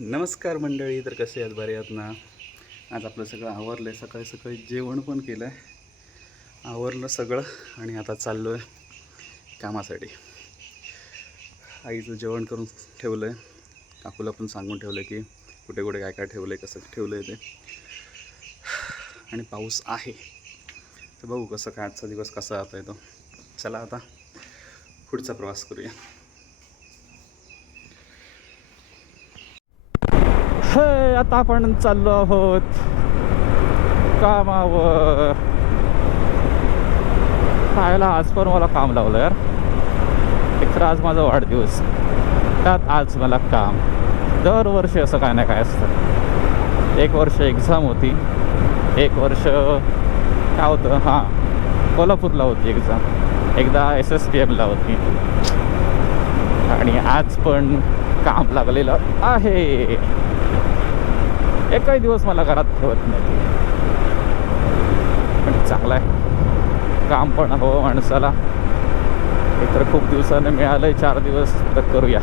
नमस्कार मंडळी तर कसे आहेत? बरे आहेत ना? आज आपलं सगळं आवरलं आहे सकाळी सकाळी जेवण पण केलं आहे आवरलं सगळं आणि आता चाललो आहे कामासाठी. आईचं जेवण करून ठेवलं आहे काकूला पण सांगून ठेवलं आहे की कुठे कुठे काय काय ठेवलं आहे कसं ठेवलं आहे ते. आणि पाऊस आहे. तर बघू कसं काय आजचा दिवस कसा आता येतो चला आता पुढचा प्रवास करूया. आता आपण चाललो आहोत कामावर. खायला आज पण मला काम लावलं यार. एक तर आज माझा वाढदिवस. त्यात आज मला काम. दरवर्षी असं काय ना काय असतं. एक वर्ष एक्झाम होती. एक वर्ष काय होतं? हां. कोल्हापूरला होती एक्झाम एकदा एस एस पी एमला होती. आणि आज पण काम लागलेलं आहे. एकही दिवस मला घरात ठेवत नाही. पण चांगलं आहे. काम पण हवं माणसाला. एकतर खूप दिवसानं मिळालं आहे चार दिवस तर करूया.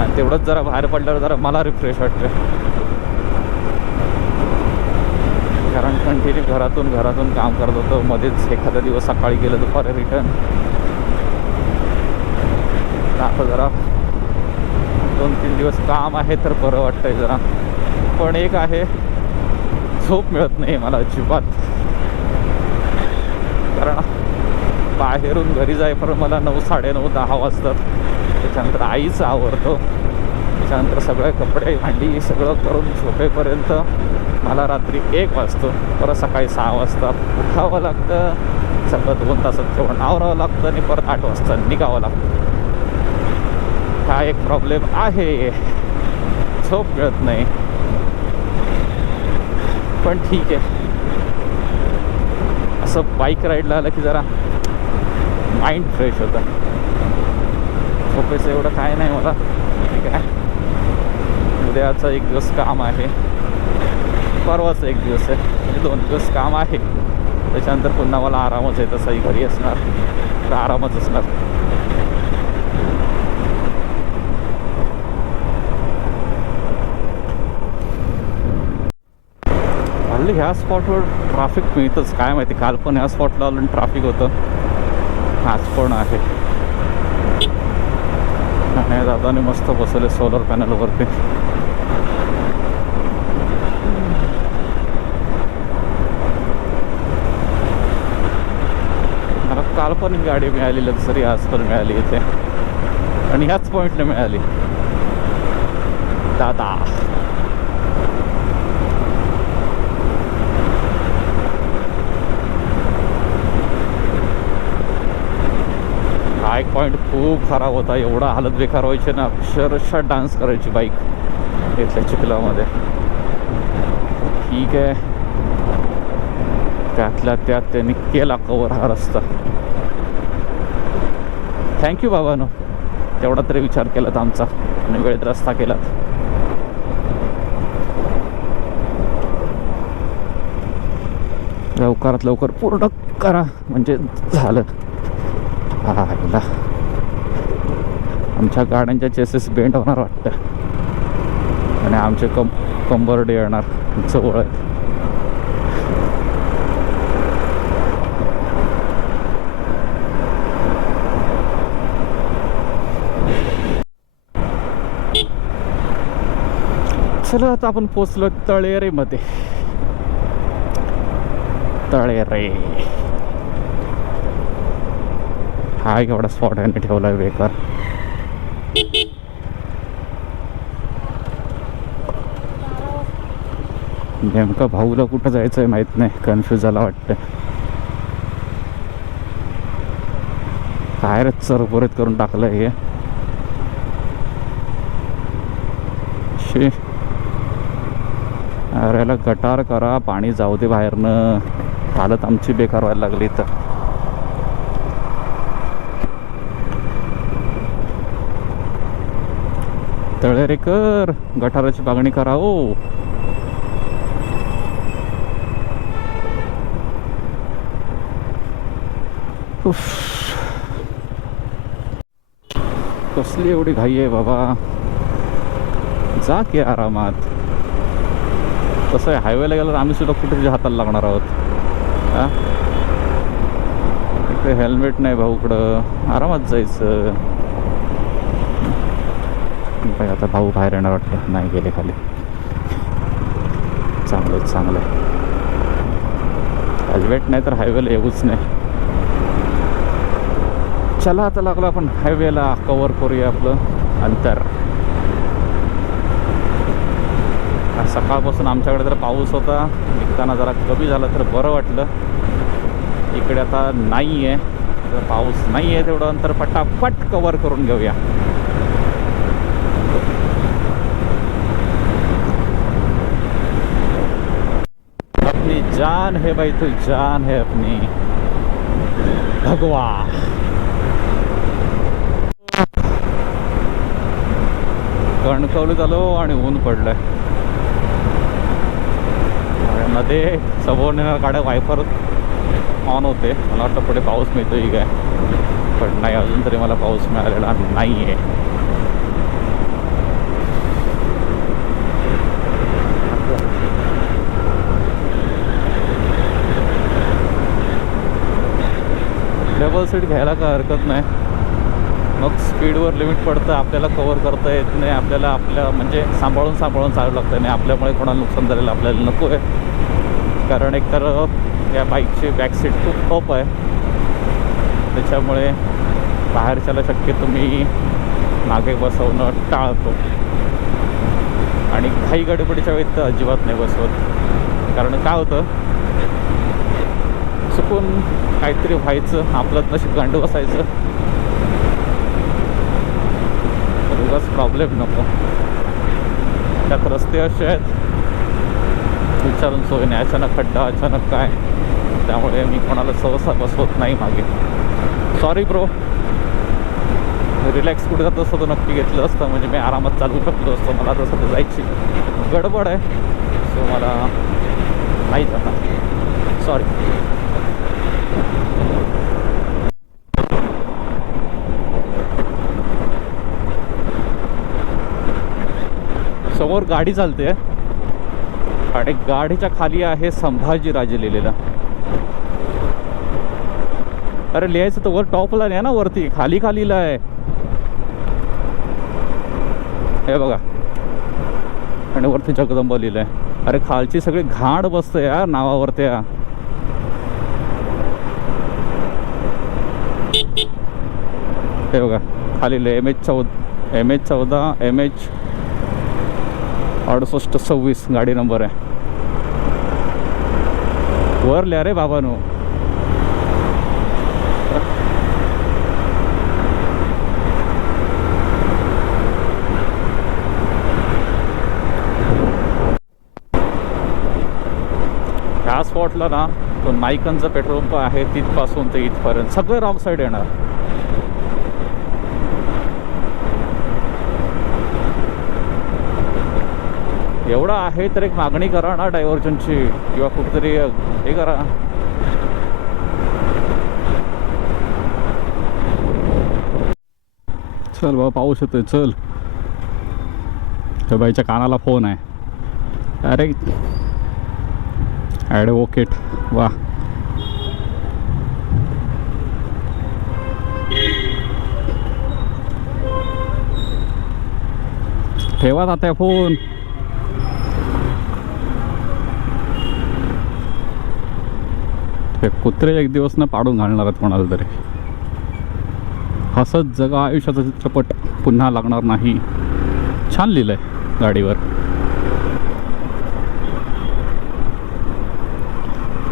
आणि तेवढंच जरा बाहेर पडल्यावर जरा मला रिफ्रेश वाटतं कारण कंटिन्यू घरातून घरातून काम करत होतो. मध्येच एखादा दिवस सकाळी गेलं दुपारी रिटर्न आता जरा. दोन तीन दिवस काम आहे तर बरं वाटतंय जरा. पण एक आहे झोप मिळत नाही मला अजिबात. कारण बाहेरून घरी जायपर्यंत मला नऊ साडेनऊ दहा वाजतात. त्याच्यानंतर आईच आवडतो त्याच्यानंतर सगळे कपडे भांडी सगळं करून झोपेपर्यंत मला रात्री एक वाजतो. परत सकाळी सहा वाजता उठावं लागतं. सगळं दोन तासात जेवण आवरावं लागतं आणि परत आठ वाजता निघावं लागतं. हा एक प्रॉब्लेम आहे. झोप मिळत नाही. पण ठीक आहे. असं बाईक राईडला आलं की जरा माइंड फ्रेश होतं. झोपेचं एवढं काय नाही मला. ठीक आहे. उद्याचा एक दिवस काम आहे. परवाचा एक दिवस आहे. म्हणजे दोन दिवस काम आहे. त्याच्यानंतर पुन्हा मला आरामच आहे तसाही घरी असणार. तर आरामच असणार. हल्ली ह्या स्पॉटवर ट्रॅफिक मिळतंच. काय माहिती काल पण ह्या स्पॉटला आलं ट्रॅफिक होतं. आज पण आहे. नाही दादाने मस्त बसवले सोलर पॅनलवरती मला काल पण गाडी मिळाली लक्झरी आज पण मिळाली इथे. आणि ह्याच पॉईंटला मिळाली. दादा. हा पॉईंट खूप खराब होता. एवढा हालत बेकार व्हायची ना. अक्षरशः डान्स करायची बाईक इथल्या चिखलामध्ये. ठीक आहे. त्यातल्या त्यात त्यांनी केला कवर हा रस्ता. थँक्यू बाबानो. तेवढा तरी विचार केलात आमचा. आणि वेळेत रस्ता केलात. लवकरात लवकर पूर्ण करा. म्हणजे झालं. हा आमच्या गाड्यांच्या चेसेस बेंड होणार वाटतं. आणि आमचे कं कंबरडे येणार जवळ आहे. चला आता आपण पोचलो तळेरेमध्ये. तळेरे. हा एक एवढा स्पॉट आहे ठेवला आहे बेकार नेमकं भाऊला कुठं जायचं आहे माहीत नाही कन्फ्यूज झाला वाटतं काय रच परत करून टाकलं हे शी अरे याला गटार करा पाणी जाऊ दे बाहेरनं हालत आमची बेकार व्हायला लागली तर तळेरेकर गटाराची मागणी करा हो. ओ कसली एवढी घाई आहे बाबा. जा की आरामात. तसं आहे हायवेला गेल्यावर आम्ही सुद्धा कुठे तुझ्या हाताला लागणार आहोत? इकडे हेल्मेट नाही भाऊकडं आरामात जायचं. काय आता भाऊ बाहेर येणार वाटतं? नाही गेले खाली. चांगलं आहे, चांगलं आहे. हेल्मेट नाही तर हायवेला येऊच नाही. चला आता लागलो आपण हायवेला कवर करूया आपलं अंतर. सकाळपासून आमच्याकडे जर पाऊस होता. निघताना जरा कमी झाला तर बरं वाटलं. इकडे आता नाही आहे तर पाऊस नाही आहे तेवढं अंतर. पटापट कवर करून घेऊया अपनी जान है भाई तो जान है अपनी भगवा कणकवलीत आलो आणि ऊन पडलंय. मध्ये समोर गाड्या वायफर ऑन होते. मला वाटतं पुढे पाऊस मिळतोय काय. पण नाही अजून तरी मला पाऊस मिळालेला नाही आहे डबल सीट घ्यायला काय हरकत नाही. मग स्पीडवर लिमिट पडतं आपल्याला कवर करता येत नाही आपल्याला आपल्या म्हणजे सांभाळून सांभाळून चालू लागतं आणि आपल्यामुळे कोणाला नुकसान झालेलं आपल्याला नको आहे कारण एकतर या बाईकची बॅक सीट खूप टॉप आहे. त्याच्यामुळे बाहेरच्याला शक्यतो मी मागे बसवणं टाळतो. आणि घाई गडबडीच्या वेळेत तर अजिबात नाही बसवत. कारण काय होतं चुकून काहीतरी व्हायचं आपलं नशीब गांडू बसायचं. तर उगाच प्रॉब्लेम नको. त्यात रस्ते असे आहेत. विचारून सोय नाही अचानक खड्डा अचानक काय? त्यामुळे मी कोणाला सहसा बसवत नाही मागे. सॉरी ब्रो रिलॅक्स कुठं जात असतं तर नक्की घेतलं असतं. म्हणजे मी आरामात चालू शकलो असतो. मला तसं तर जायची गडबड आहे. सो मला नाही जाणार सॉरी समोर गाडी चालते आणि गाडीच्या खाली आहे संभाजीराजे लिहिलेलं. अरे लिहायचं तर वर टॉपला नाही ना वरती. खाली खालीला आहे. हे बघा. आणि वरती जगदंबा लिहिलंय. अरे खालची सगळी घाण बसते यार नावावरती. या हे बघा खाली एम एच चौद एम एच चौदा एम एच अडुसष्ट सव्वीस गाडी नंबर आहे. वर लिहा रे बाबानो. ह्या स्पॉटला ना तो नाईकांचा पेट्रोल पंप आहे तिथपासून ते इथपर्यंत. सगळं रॉंग साईड येणार. एवढं आहे तर एक मागणी करा ना डायव्हर्जनची किंवा कुठेतरी हे करा. चल बाबा पाऊस येतोय चल. त्या बाईच्या कानाला फोन आहे. अरे. ॲडव्होकेट वा. ठेवा तात्या फोन हे कुत्रे एक दिवस ना पाडून घालणार आहेत कोणाला तरी. हसत जगा आयुष्याचा चित्रपट पुन्हा लागणार नाही. छान लिहिलंय गाडीवर.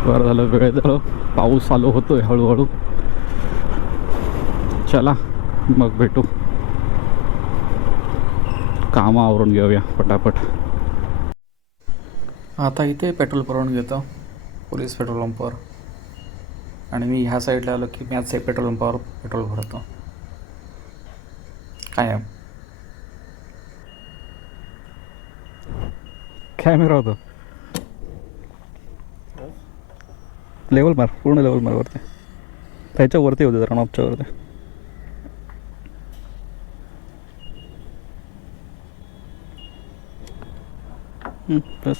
बरं झालं वेळ झालं. पाऊस चालू होतोय हळूहळू. चला मग भेटू. कामं आवरून घेऊया पटापट. आता इथे पेट्रोल पुरवून घेतो. पोलीस पेट्रोल पंपावर. आणि मी ह्या साईडला आलो की मी आज पेट्रोल पंपावर पेट्रोल भरतो. काय कॅमेरा होतो लेवल मार पूर्ण लेवल मार वरती. त्याच्यावरती होते जरा नॉबच्या वरती. बस.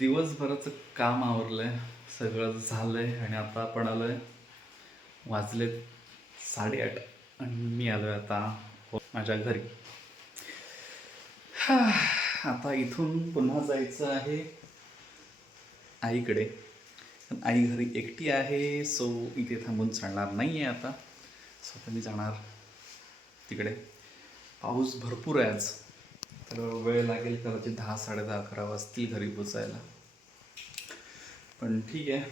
दिवसभराचं काम आवरलंय सगळं झालंय आणि आता आपण आलोय वाजलेत साडेआठ आणि मी आलोय आता हो- माझ्या घरी. आता इथून पुन्हा जायचं आहे आईकडे. पण आई घरी एकटी आहे सो इथे थांबून चालणार नाही आहे आता. सो मी जाणार तिकडे. पाऊस भरपूर आहे आज. तर वेळ लागेल कदाचित दहा साडे दहा अकरा वाजतील घरी पोचायला. पण ठीक आहे.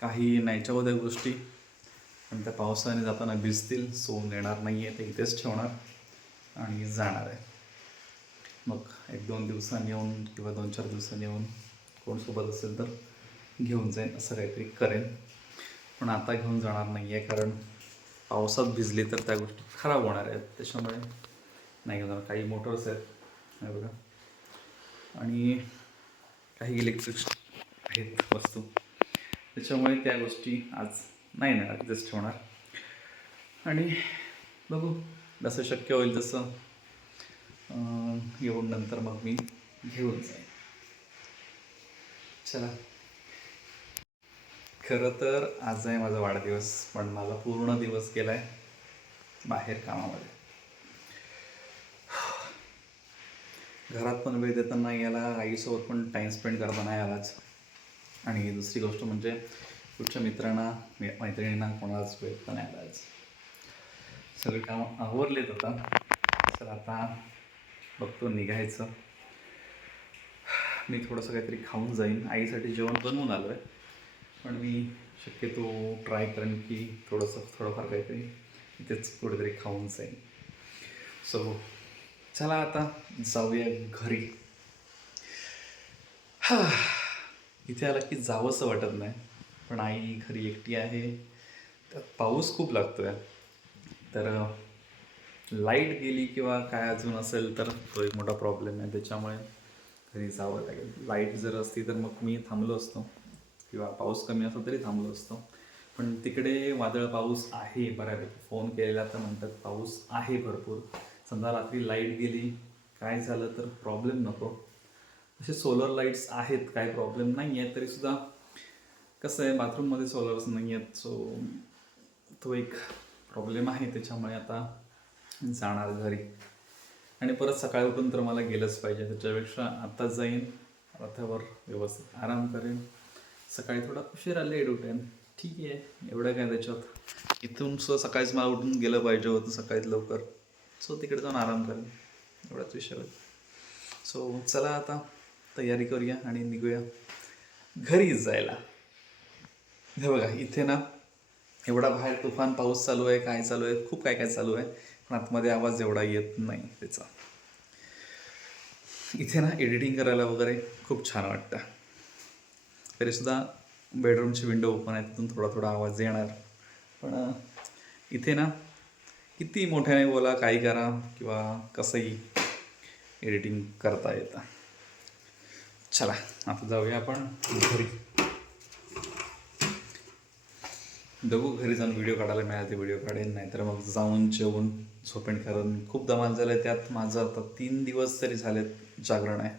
काही नाहीच्या होत्या गोष्टी. पण त्या पावसाने जाताना भिजतील. सोन येणार नाही आहे ते इथेच ठेवणार. आणि जाणार आहे. मग एक दोन दिवसांनी येऊन किंवा दोन चार दिवसांनी येऊन कोण सोबत असेल तर घेऊन जाईन. असं काहीतरी करेन. पण आता घेऊन जाणार नाही आहे कारण पावसात भिजली तर त्या गोष्टी खराब होणार आहेत. त्याच्यामुळे नाही घेऊन काही मोटर्स आहेत. हे बघा. आणि काही इलेक्ट्रिक आहेत वस्तू. त्याच्यामुळे त्या गोष्टी आज नाही ना ॲडजस्ट ठेवणार आणि बघू जसं शक्य होईल तसं येऊन नंतर मग मी घेऊन जाईन. चला. खरं तर आज आहे माझा वाढदिवस पण माझा पूर्ण दिवस गेला आहे बाहेर कामामध्ये. घरात पण वेळ देता नाही आला आईसोबत पण टाईम स्पेंड करता नाही आलाच आणि दुसरी गोष्ट म्हणजे कुठच्या मित्रांना मैत्रिणींना कोणालाच वेळ पण नाही आलाच. सगळे कामं आवरलेत आता. सर आता बघतो निघायचं. मी थोडंसं काहीतरी खाऊन जाईन. आईसाठी जेवण बनवून आलो आहे पण मी शक्यतो ट्राय करेन की थोडंसं थोडंफार काहीतरी इथेच कुठेतरी खाऊन जाईन. सो चला आता जाऊया घरी. हा इथे आला की जावंसं वाटत नाही पण आई घरी एकटी आहे. तर पाऊस खूप लागतोय. तर लाइट गेली किंवा काय अजून असेल तर तो एक मोठा प्रॉब्लेम आहे. त्याच्यामुळे घरी जावं लागेल. लाइट जर असती तर मग मी थांबलो असतो किंवा पाऊस कमी असला तरी थांबलो असतो. पण तिकडे वादळ पाऊस आहे बऱ्यापैकी. फोन केलेला तर म्हणतात पाऊस आहे भरपूर. समजा रात्री लाइट गेली काय झालं तर प्रॉब्लेम नको. असे सोलर लाईट्स आहेत काय प्रॉब्लेम नाही आहे तरीसुद्धा कसं आहे बाथरूममध्ये सोलर्स नाही आहेत सो तो एक प्रॉब्लेम आहे त्याच्यामुळे आता जाणार घरी. आणि परत सकाळी उठून तर मला गेलंच पाहिजे त्याच्यापेक्षा आता जाईन रथावर व्यवस्थित आराम करेन. सकाळी थोडा उशिरा लेट उठेन. ठीक आहे एवढं काय त्याच्यात. इथून सुद्धा सकाळीच मला उठून गेलं पाहिजे होतं सकाळीच लवकर. सो तिकडे जाऊन आराम करेन. एवढाच विषय होईल सो चला आता तयारी करूया आणि निघूया घरी जायला. हे बघा इथे ना एवढा बाहेर तुफान पाऊस चालू आहे काय चालू आहे खूप काय काय चालू आहे पण आतमध्ये आवाज एवढा येत नाही त्याचा. इथे ना एडिटिंग करायला वगैरे खूप छान वाटतं. तरीसुद्धा बेडरूमची विंडो ओपन आहे तिथून थोडा थोडा आवाज येणार. पण इथे ना किती मोठ्याने बोला काही करा किंवा कसंही एडिटिंग करता येतं. चला आता जाऊया आपण घरी. बघू घरी जाऊन व्हिडिओ काढायला मिळाला ते व्हिडिओ काढेन नाहीतर मग जाऊन जेवून झोपेन कारण खूप दमाल झालं आहे त्यात. माझं आता तीन दिवस तरी झालेत जागरण आहे.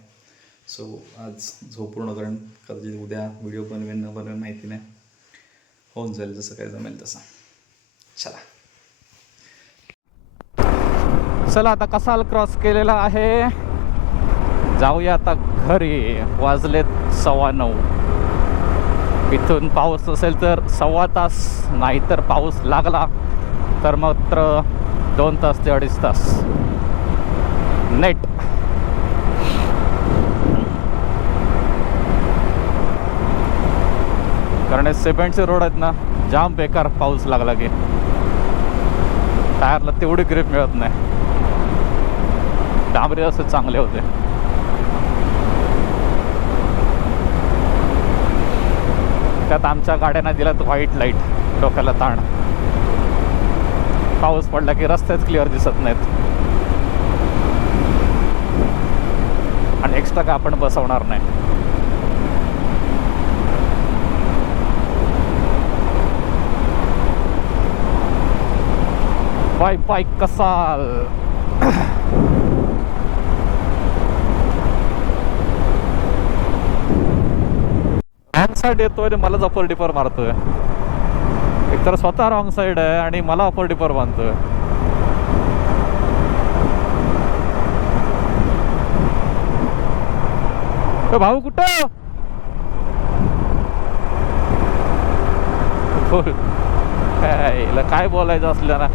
सो आज झोपून कारण कदाचित उद्या व्हिडिओ बनवेन न बनवेन माहिती नाही. होऊन जाईल जसं काय जमेल तसं. चला. चला आता कसाल क्रॉस केलेला आहे. जाऊया आता घरी. वाजलेत सव्वा नऊ. इथून पाऊस असेल तर सव्वा तास नाहीतर पाऊस लागला तर मात्र दोन तास ते अडीच तास. नेट. कारण सिमेंटचे रोड आहेत ना जाम बेकार पाऊस लागला की. टायरला तेवढी ग्रीप मिळत नाही. डांबरे असे चांगले होते. त्यात आमच्या गाड्यांना दिलात व्हाईट लाइट डोक्याला ताण. पाऊस पडला की रस्तेच क्लिअर दिसत नाहीत. आणि एक्स्ट्रा का आपण बसवणार नाही? Bye bye Kasal? साईड येतोय आणि मलाच अपर डिपर मारतोय. एकतर स्वतः रॉंग साईड आहे आणि मला अपर डिपर बांधतोय. भाऊ कुठं? बोल. काय काय बोलायचं असलं ना.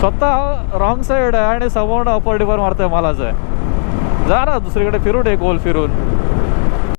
स्वतः रॉंग साईड आहे आणि समोर अपर डिपर मारतोय मलाच आहे. जा ना दुसरीकडे फिरून एक गोल फिरून.